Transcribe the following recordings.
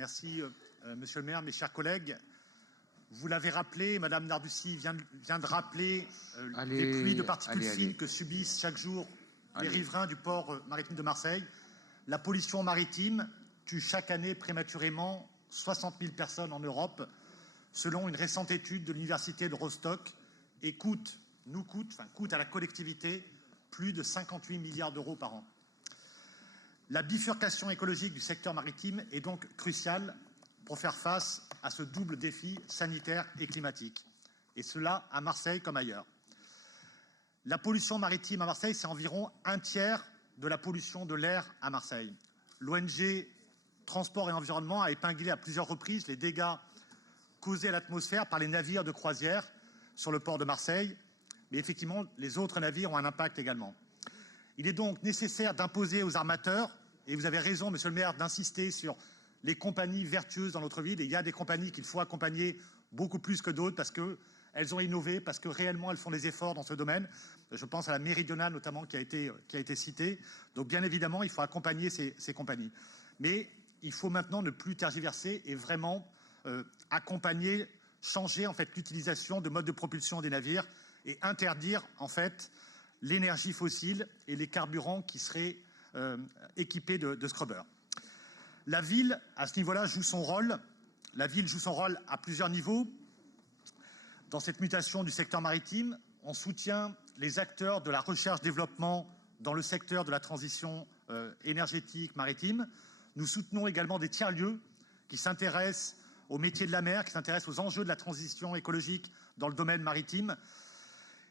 Merci, monsieur le maire, mes chers collègues. Vous l'avez rappelé, Madame Narducy vient de rappeler les pluies de particules fines que subissent chaque jour les riverains du port maritime de Marseille. La pollution maritime tue chaque année prématurément 60 000 personnes en Europe, selon une récente étude de l'université de Rostock, et coûte à la collectivité plus de 58 milliards d'euros par an. La bifurcation écologique du secteur maritime est donc cruciale pour faire face à ce double défi sanitaire et climatique, et cela à Marseille comme ailleurs. La pollution maritime à Marseille, c'est environ un tiers de la pollution de l'air à Marseille. L'ONG Transport et Environnement a épinglé à plusieurs reprises les dégâts causés à l'atmosphère par les navires de croisière sur le port de Marseille, mais effectivement, les autres navires ont un impact également. Il est donc nécessaire d'imposer aux armateurs, et vous avez raison, monsieur le maire, d'insister sur les compagnies vertueuses dans notre ville. Et il y a des compagnies qu'il faut accompagner beaucoup plus que d'autres parce qu'elles ont innové, parce que réellement elles font des efforts dans ce domaine. Je pense à la Méridionale notamment qui a été citée. Donc bien évidemment, il faut accompagner ces compagnies. Mais il faut maintenant ne plus tergiverser et vraiment accompagner, changer en fait l'utilisation de modes de propulsion des navires et interdire en fait l'énergie fossile et les carburants qui seraient équipés de scrubbers. La ville, à ce niveau-là, joue son rôle. La ville joue son rôle à plusieurs niveaux. Dans cette mutation du secteur maritime, on soutient les acteurs de la recherche-développement dans le secteur de la transition énergétique maritime. Nous soutenons également des tiers-lieux qui s'intéressent aux métiers de la mer, qui s'intéressent aux enjeux de la transition écologique dans le domaine maritime.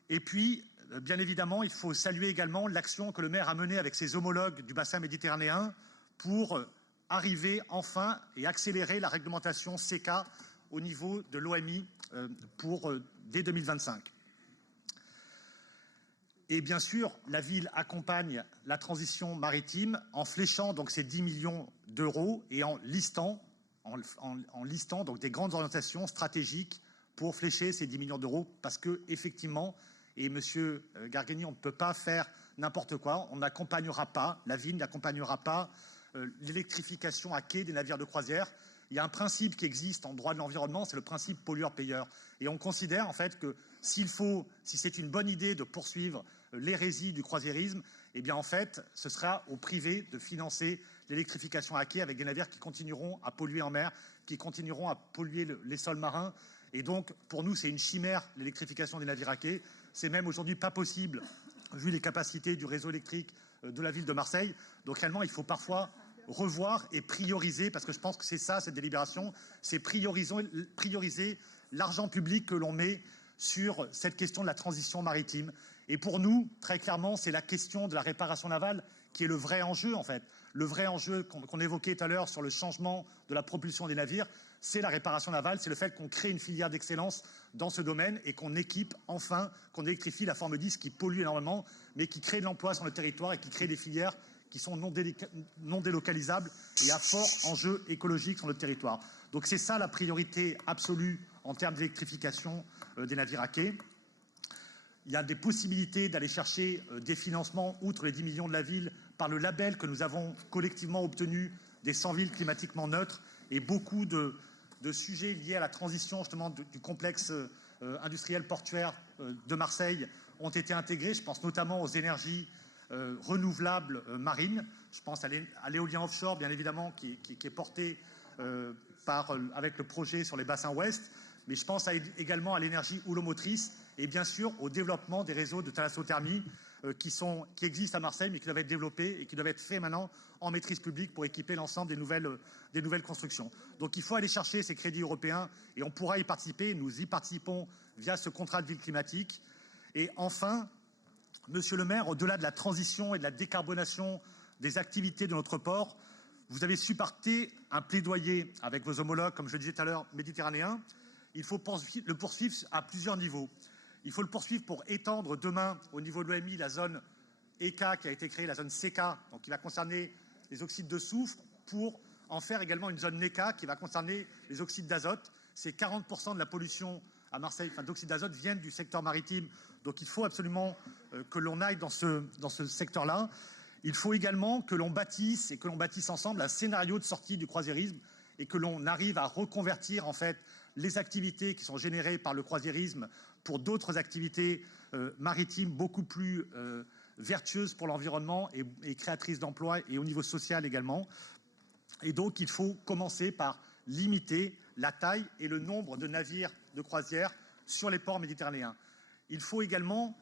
Et puis, bien évidemment, il faut saluer également l'action que le maire a menée avec ses homologues du bassin méditerranéen pour arriver enfin et accélérer la réglementation CECA au niveau de l'OMI dès 2025. Et bien sûr, la ville accompagne la transition maritime en fléchant donc ces 10 millions d'euros et en listant donc des grandes orientations stratégiques pour flécher ces 10 millions d'euros parce que effectivement, et monsieur Gargani, on ne peut pas faire n'importe quoi, on n'accompagnera pas, la ville n'accompagnera pas l'électrification à quai des navires de croisière. Il y a un principe qui existe en droit de l'environnement, c'est le principe pollueur-payeur. Et on considère en fait que si c'est une bonne idée de poursuivre l'hérésie du croisiérisme, eh bien en fait, ce sera au privé de financer l'électrification à quai avec des navires qui continueront à polluer en mer, qui continueront à polluer les sols marins. Et donc, pour nous, c'est une chimère, l'électrification des navires à quai. C'est même aujourd'hui pas possible, vu les capacités du réseau électrique de la ville de Marseille. Donc réellement, il faut parfois revoir et prioriser, parce que je pense que c'est ça, cette délibération, c'est prioriser l'argent public que l'on met sur cette question de la transition maritime. Et pour nous, très clairement, c'est la question de la réparation navale qui est le vrai enjeu, en fait. Le vrai enjeu qu'on évoquait tout à l'heure sur le changement de la propulsion des navires, c'est la réparation navale, c'est le fait qu'on crée une filière d'excellence dans ce domaine et qu'on équipe enfin, qu'on électrifie la forme 10 qui pollue énormément, mais qui crée de l'emploi sur le territoire et qui crée des filières qui sont non délocalisables et à fort enjeu écologique sur notre territoire. Donc c'est ça la priorité absolue en termes d'électrification des navires à quai. Il y a des possibilités d'aller chercher des financements, outre les 10 millions de la ville, par le label que nous avons collectivement obtenu des 100 villes climatiquement neutres, et beaucoup de sujets liés à la transition justement du complexe industriel portuaire de Marseille ont été intégrés. Je pense notamment aux énergies renouvelables marines. Je pense à l'éolien offshore, bien évidemment, qui est porté avec le projet sur les bassins ouest. Mais je pense également à l'énergie houlomotrice et bien sûr au développement des réseaux de thalassothermie qui existent à Marseille, mais qui doivent être développés et qui doivent être faits maintenant en maîtrise publique pour équiper l'ensemble des nouvelles constructions. Donc il faut aller chercher ces crédits européens et on pourra y participer. Nous y participons via ce contrat de ville climatique. Et enfin, monsieur le maire, au-delà de la transition et de la décarbonation des activités de notre port, vous avez supporté un plaidoyer avec vos homologues, comme je le disais tout à l'heure, méditerranéens. Il faut le poursuivre à plusieurs niveaux. Il faut le poursuivre pour étendre demain, au niveau de l'OMI, la zone ECA qui a été créée, la zone CECA, donc qui va concerner les oxydes de soufre, pour en faire également une zone NECA qui va concerner les oxydes d'azote. C'est 40% de la pollution à Marseille, d'oxyde d'azote, viennent du secteur maritime. Donc il faut absolument que l'on aille dans ce secteur-là. Il faut également que l'on bâtisse, et que l'on bâtisse ensemble, un scénario de sortie du croisiérisme. et que l'on arrive à reconvertir en fait les activités qui sont générées par le croisiérisme pour d'autres activités maritimes beaucoup plus vertueuses pour l'environnement et créatrices d'emplois et au niveau social également. Et donc il faut commencer par limiter la taille et le nombre de navires de croisière sur les ports méditerranéens. Il faut également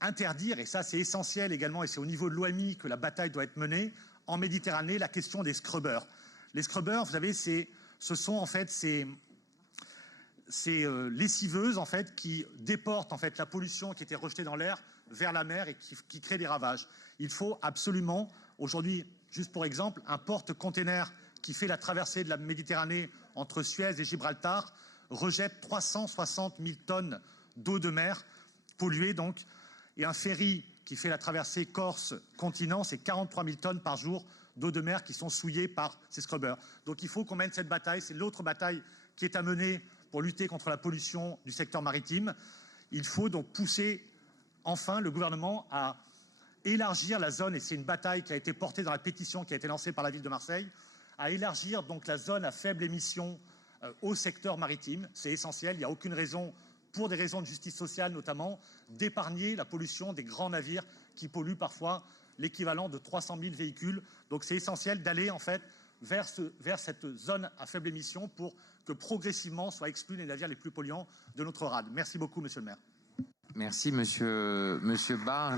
interdire, et ça c'est essentiel également, et c'est au niveau de l'OMI que la bataille doit être menée, en Méditerranée, la question des scrubbers. Les scrubbers, vous savez, ce sont en fait ces lessiveuses en fait, qui déportent en fait, la pollution qui était rejetée dans l'air vers la mer et qui crée des ravages. Il faut absolument, aujourd'hui, juste pour exemple, un porte-container qui fait la traversée de la Méditerranée entre Suez et Gibraltar rejette 360 000 tonnes d'eau de mer polluée donc, et un ferry qui fait la traversée Corse-Continent, c'est 43 000 tonnes par jour d'eau de mer qui sont souillées par ces scrubbers. Donc il faut qu'on mène cette bataille, c'est l'autre bataille qui est à mener pour lutter contre la pollution du secteur maritime. Il faut donc pousser enfin le gouvernement à élargir la zone, et c'est une bataille qui a été portée dans la pétition qui a été lancée par la ville de Marseille, à élargir donc la zone à faible émission au secteur maritime. C'est essentiel, il n'y a aucune raison, pour des raisons de justice sociale notamment, d'épargner la pollution des grands navires qui polluent parfois l'équivalent de 300 000 véhicules. Donc c'est essentiel d'aller en fait vers cette zone à faible émission pour que progressivement soient exclus les navires les plus polluants de notre rade. Merci beaucoup, monsieur le maire. Merci, monsieur Barre.